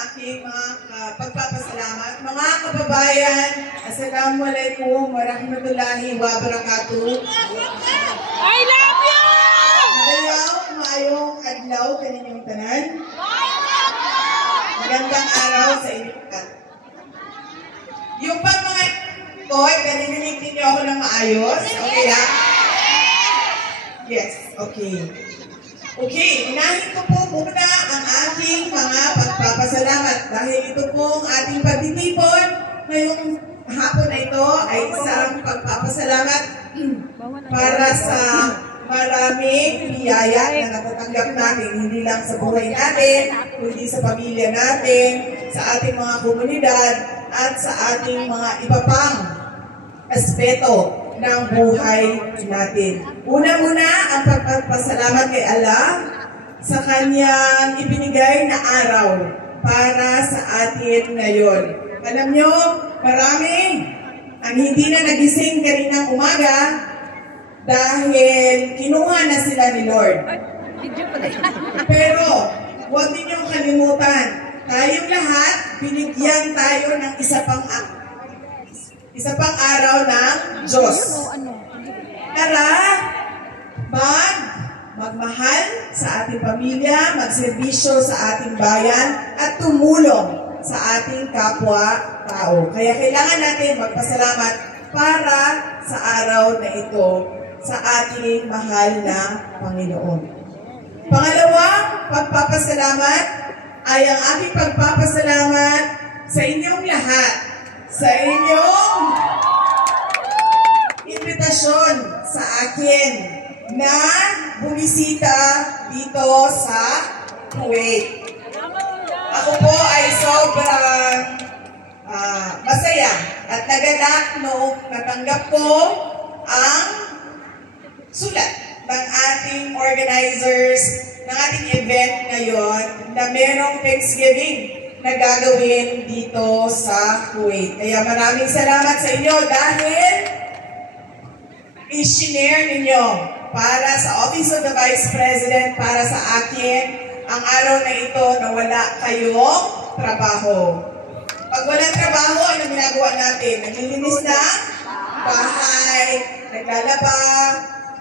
aking mga pagpapasalamat. Mga kababayan, Assalamualaikum warahmatullahi wabarakatuh. I love you! Nagayaw, maayong adlaw kaninyong tanan. Magandang araw sa inyo. Yung pag mga toy, narinig ninyo ako ng maayos. Okay lang? Yes, okay. Okay, inahin ko po muna ang aking mga pagpapasalamat dahil ito pong ating pagtitipon ngayong hapon na ito ay isang pagpapasalamat para sa maraming biyaya na natatanggap natin, hindi lang sa buhay natin, kundi sa pamilya natin, sa ating mga komunidad, at sa ating mga iba pang aspeto ng buhay natin. Una-una, ang pagpapasalamat kay Allah sa kanyang ibinigay na araw para sa atin ngayon. Alam nyo, marami ang hindi na nagising kaninang umaga dahil kinuha na sila ni Lord. Pero, huwag ninyong kalimutan, tayong lahat, binigyan tayo ng isa pang araw ng Diyos. Para magmahal sa ating pamilya, magserbisyo sa ating bayan, at tumulong sa ating kapwa-tao. Kaya kailangan natin magpasalamat para sa araw na ito sa ating mahal na Panginoon. Pangalawang pagpapasalamat ay ang aking pagpapasalamat sa inyong lahat, sa inyong imbitasyon sa akin na bumisita dito sa Kuwait. Ako po ay sobrang masaya at naganap noong natanggap ko ang sulat ng ating organizers ng ating event ngayon na merong Thanksgiving na gagawin dito sa Kuwait. Kaya maraming salamat sa inyo dahil i-share ninyo para sa Office of the Vice President, para sa akin, ang araw na ito na wala kayong trabaho. Pag walang trabaho, ano ginagawa natin? Naglilinis na bahay, naglalaba,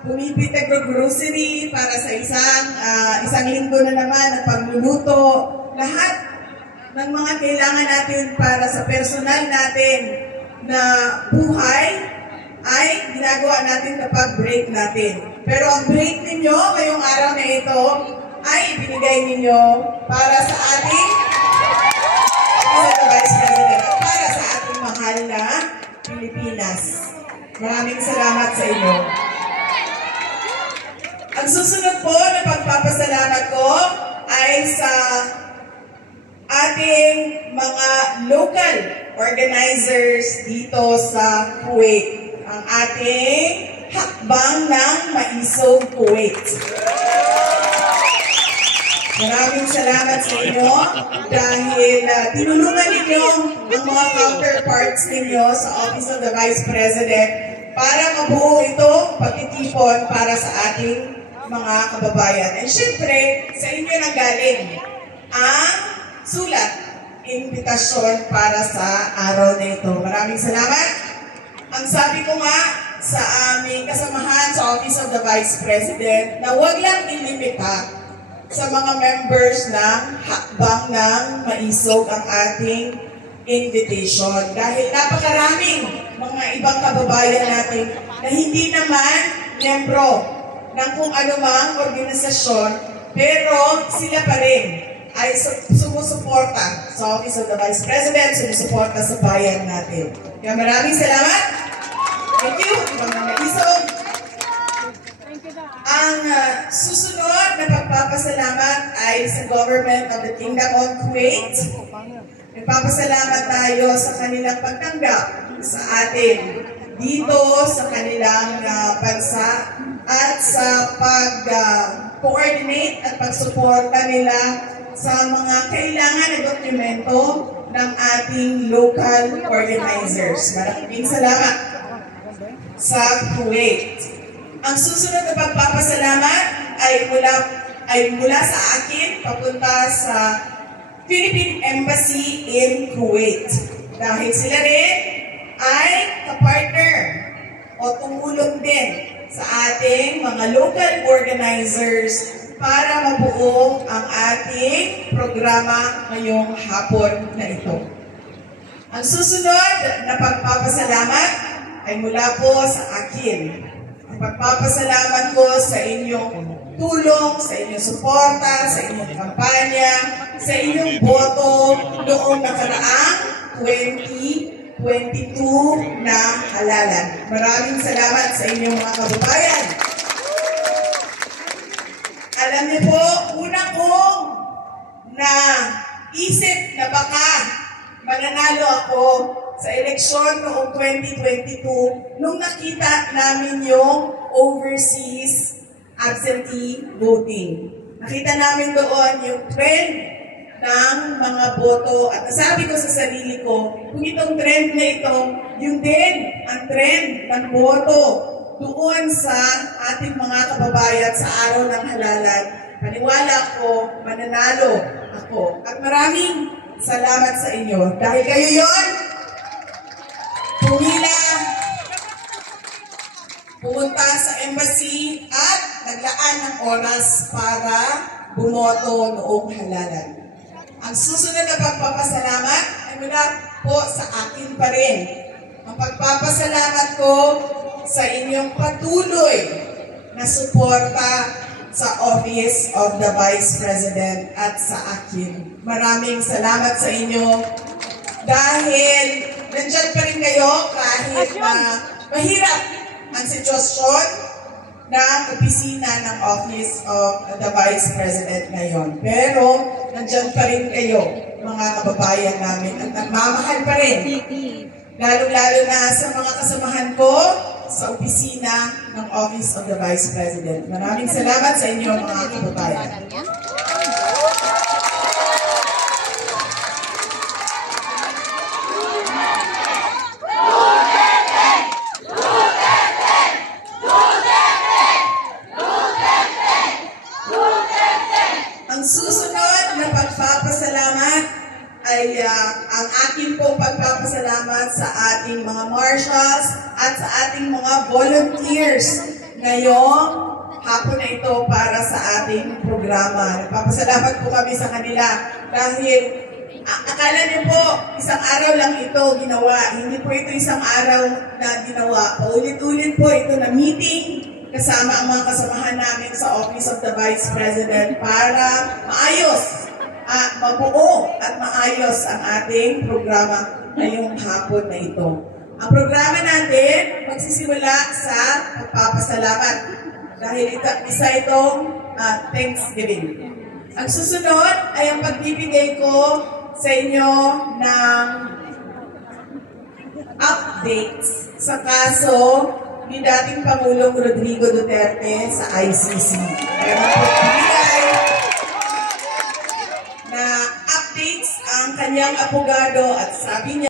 bumibit nag-grocery para sa isang linggo na naman ng pagluluto. Lahat ng mga kailangan natin para sa personal natin na buhay ay ginagawa natin kapag break natin. Pero ang break ninyo ngayong araw na ito ay ibinigay ninyo para sa ating Vice President at para sa ating mahal na Pilipinas. Maraming salamat sa inyo. Ang susunod po na pagpapasalamat ko ay sa ating mga local organizers dito sa Kuwait. Ang ating hakbang ng Maisog Kuwait. Maraming salamat sa inyo dahil tinulungan ninyo ang mga counterparts ninyo sa Office of the Vice President para mabuo ito pagtitipon para sa ating mga kababayan. And syempre, sa inyo nanggaling ang sulat, imbitasyon para sa araw na ito. Maraming salamat. Ang sabi ko nga sa aming kasamahan sa Office of the Vice President na huwag lang ilimita sa mga members ng hakbang ng Maisog ang ating invitation. Dahil napakaraming mga ibang kababayan natin na hindi naman membro ng kung anumang organisasyon, pero sila pa rin ay sumusuporta sa Office of the Vice President, sumusuporta sa bayan natin. Kaya maraming salamat. Thank you. Ibang na Maisog. Ang susunod na pagpapasalamat ay sa Government of the Kingdom of Kuwait. Nagpapasalamat tayo sa kanilang pagtanggap sa atin dito sa kanilang bansa at sa pag-coordinate at pagsuporta nila sa mga kailangan na dokumento ng ating local organizers. Maraming salamat sa Kuwait. Ang susunod na pagpapasalamat ay mula sa akin papunta sa Philippine Embassy in Kuwait. Dahil sila rin ay kapartner o tumulong din sa ating mga local organizers para mabuo ang ating programa ngayong hapon na ito. Ang susunod na pagpapasalamat ay mula po sa akin. Ang pagpapasalamat ko sa inyong tulong, sa inyong suporta, sa inyong kampanya, sa inyong boto noong nakaraang 2022 na halalan. Maraming salamat sa inyong mga kababayan. Alam niyo po, una kong isip na baka mananalo ako sa eleksyon noong 2022 nung nakita namin yung overseas absentee voting. Nakita namin doon yung trend ng mga boto at nasabi ko sa sarili ko, kung itong trend na ito, yun din ang trend ng boto doon sa ating mga kababayan sa araw ng halalan. Paniwala ko, mananalo ako. At maraming salamat sa inyo. Dahil kayo yon, pumila, pumunta sa embassy at naglaan ng oras para bumoto noong halalan. Ang susunod na pagpapasalamat ay mula po sa akin pa rin. Ang pagpapasalamat ko sa inyong patuloy na suporta sa Office of the Vice President at sa akin. Maraming salamat sa inyo dahil nandyan pa rin kayo kahit na mahirap ang sitwasyon ng opisina ng Office of the Vice President ngayon. Pero nandyan pa rin kayo, mga kababayan namin, at nagmamahal pa rin. Lalo-lalo na sa mga kasamahan ko sa opisina ng Office of the Vice President. Maraming salamat sa inyo, mga kababayan. Ang susunod na pagpapasalamat ay ang akin pong pagpapasalamat sa ating mga marshals at sa ating mga volunteers ngayong hapon na ito para sa ating programa. Nagpapasalamat po kami sa kanila dahil akala niyo po isang araw lang ito ginawa. Hindi po ito isang araw na ginawa. Paulit-ulit po ito na meeting kasama ang mga kasamahan namin sa Office of the Vice President para mabuo at maayos ang ating programa ngayong hapon na ito. Ang programa natin magsisimula sa pagpapasalamat dahil isa itong Thanksgiving. Ang susunod ay ang pagbibigay ko sa inyo ng updates sa kaso ni dating Pangulong Rodrigo Duterte sa ICC. Meron po bigay na updates ang kanyang abogado at sabi niya